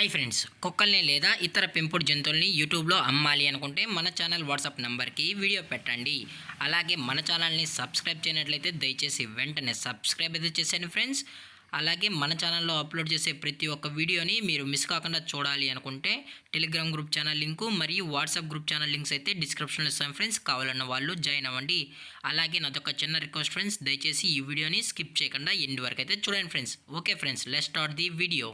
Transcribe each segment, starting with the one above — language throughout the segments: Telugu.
హాయ్ ఫ్రెండ్స్, కుక్కల్ని లేదా ఇతర పెంపుడు జంతువుల్ని యూట్యూబ్లో అమ్మాలి అనుకుంటే మన ఛానల్ వాట్సాప్ నెంబర్కి వీడియో పెట్టండి. అలాగే మన ఛానల్ని సబ్స్క్రైబ్ చేయనట్లయితే దయచేసి వెంటనే సబ్స్క్రైబ్ అయితే చేసేయండి ఫ్రెండ్స్. అలాగే మన ఛానల్లో అప్లోడ్ చేసే ప్రతి ఒక్క వీడియోని మీరు మిస్ కాకుండా చూడాలి అనుకుంటే టెలిగ్రామ్ గ్రూప్ ఛానల్ లింకు మరియు వాట్సాప్ గ్రూప్ ఛానల్ లింక్స్ అయితే డిస్క్రిప్షన్లో ఇస్తాను ఫ్రెండ్స్. కావాలన్న వాళ్ళు జాయిన్ అవ్వండి. అలాగే నాదొక చిన్న రిక్వెస్ట్ ఫ్రెండ్స్, దయచేసి ఈ వీడియోని స్కిప్ చేయకుండా ఎండ్ వరకు అయితే చూడండి friends. Okay friends, let's start the video.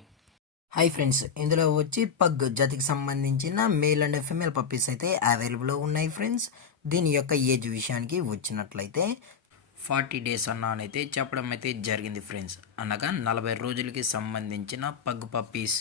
Hi friends, ఇందులో వచ్చి పగ్ జాతికి సంబంధించిన మేల్ అండ్ ఫిమేల్ పప్పీస్ అయితే అవైలబుల్లో ఉన్నాయి ఫ్రెండ్స్. దీని యొక్క ఏజ్ విషయానికి వచ్చినట్లయితే 40 డేస్ అన్నానైతే చెప్పడం అయితే జరిగింది ఫ్రెండ్స్. అనగా 40 రోజులకి సంబంధించిన pug puppies,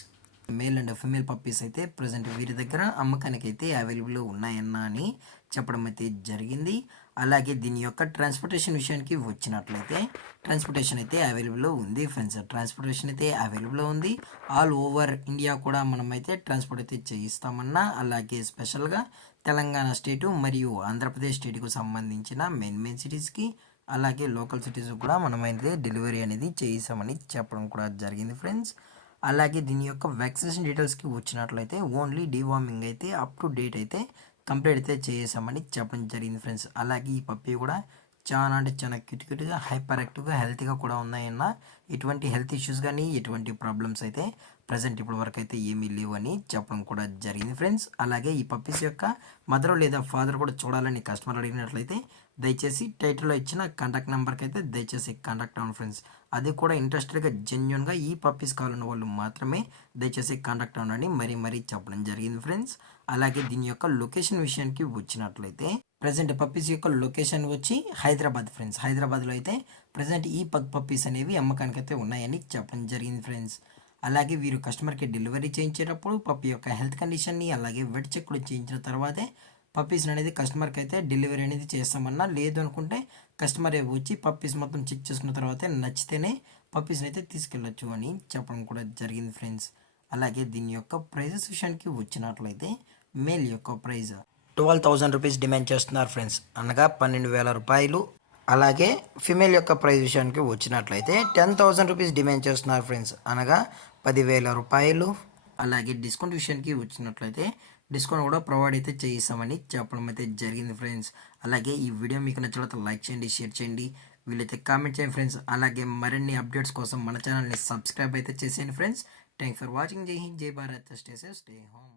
male and female puppies అయితే ప్రజెంట్ వీరి దగ్గర అమ్మకానికి అయితే అవైలబుల్లో ఉన్నాయన్నా అని చెప్పడం అయితే జరిగింది. అలాగే దీని యొక్క ట్రాన్స్పోర్టేషన్ విషయానికి వచ్చినట్లయితే ట్రాన్స్పోర్టేషన్ అయితే అవైలబుల్లో ఉంది ఫ్రెండ్స్. ట్రాన్స్పోర్టేషన్ అయితే అవైలబుల్లో ఉంది. ఆల్ ఓవర్ ఇండియా కూడా మనమైతే ట్రాన్స్పోర్ట్ అయితే చేయిస్తామన్నా. అలాగే స్పెషల్గా తెలంగాణ స్టేటు మరియు ఆంధ్రప్రదేశ్ స్టేట్కు సంబంధించిన మెయిన్ సిటీస్కి అలాగే లోకల్ సిటీస్ కూడా మనమైతే డెలివరీ అనేది చేయిస్తామని చెప్పడం కూడా జరిగింది ఫ్రెండ్స్. అలాగే దీని యొక్క వ్యాక్సినేషన్ డీటెయిల్స్కి వచ్చినట్లయితే ఓన్లీ డీవార్మింగ్ అయితే అప్ టు డేట్ అయితే కంప్లీట్ అయితే చేసామని చెప్పడం జరిగింది ఫ్రెండ్స్. అలాగే ఈ పప్పీ కూడా చాలా అంటే చాలా క్యూట్గా హైపర్ యాక్టివ్గా హెల్తీగా కూడా ఉన్నాయన్న. ఎటువంటి హెల్త్ ఇష్యూస్ కానీ ఎటువంటి ప్రాబ్లమ్స్ అయితే ప్రజెంట్ ఇప్పటి వరకు అయితే ఏమీ లేవు అని చెప్పడం కూడా జరిగింది ఫ్రెండ్స్. అలాగే ఈ పప్పీస్ యొక్క మదర్ లేదా ఫాదర్ కూడా చూడాలని కస్టమర్ అడిగినట్లయితే దయచేసి టైటిల్లో ఇచ్చిన కాంటాక్ట్ నెంబర్కి అయితే దయచేసి కాంటాక్ట్ అవ్వండి ఫ్రెండ్స్. అది కూడా ఇంట్రెస్టెడ్గా జెన్యున్గా ఈ పప్పీస్ కావాలన్న వాళ్ళు మాత్రమే దయచేసి కాంటాక్ట్ అవ్వండి మరీ చెప్పడం జరిగింది ఫ్రెండ్స్. అలాగే దీని యొక్క లొకేషన్ విషయానికి వచ్చినట్లయితే ప్రజెంట్ పప్పీస్ యొక్క లొకేషన్ వచ్చి హైదరాబాద్ ఫ్రెండ్స్. హైదరాబాద్లో అయితే ప్రజెంట్ ఈ పప్పీస్ అనేవి అమ్మకానికి అయితే ఉన్నాయని చెప్పడం జరిగింది ఫ్రెండ్స్. అలాగే వీరు కస్టమర్కి డెలివరీ చేయించేటప్పుడు పప్పీ యొక్క హెల్త్ కండిషన్ని అలాగే వెట్ చెక్ కూడా చేయించిన తర్వాతే పప్పీస్ అనేది కస్టమర్కి అయితే డెలివరీ అనేది చేస్తామన్నా. లేదు అనుకుంటే కస్టమర్ వచ్చి పప్పీస్ మొత్తం చెక్ చేసుకున్న తర్వాత నచ్చితేనే పప్పీస్ని అయితే తీసుకెళ్ళొచ్చు అని చెప్పడం కూడా జరిగింది ఫ్రెండ్స్. అలాగే దీని యొక్క ప్రైజెస్ విషయానికి వచ్చినట్లయితే మేల్ యొక్క ప్రైజ్ 12,000 రూపీస్ డిమాండ్ చేస్తున్నారు ఫ్రెండ్స్, అనగా 12,000 రూపాయలు. అలాగే ఫిమేల్ యొక్క ప్రైజ్ విషయానికి వచ్చినట్లయితే 10,000 రూపీస్ డిమాండ్ చేస్తున్నారు ఫ్రెండ్స్, అనగా 10,000 రూపాయలు. అలాగే డిస్కౌంట్ విషయానికి వచ్చినట్లయితే డిస్కౌంట్ కూడా ప్రొవైడ్ అయితే చేయిస్తామని చెప్పడం అయితే జరిగింది ఫ్రెండ్స్. అలాగే ఈ వీడియో మీకు నచ్చినట్లయితే లైక్ చేయండి, షేర్ చేయండి, వీలైతే కామెంట్ చేయండి ఫ్రెండ్స్. అలాగే మరిన్ని అప్డేట్స్ కోసం మన ఛానల్ని సబ్స్క్రైబ్ అయితే చేసేయండి ఫ్రెండ్స్. Thanks for watching. జై హింద్, జై Bharat, stay safe, stay home.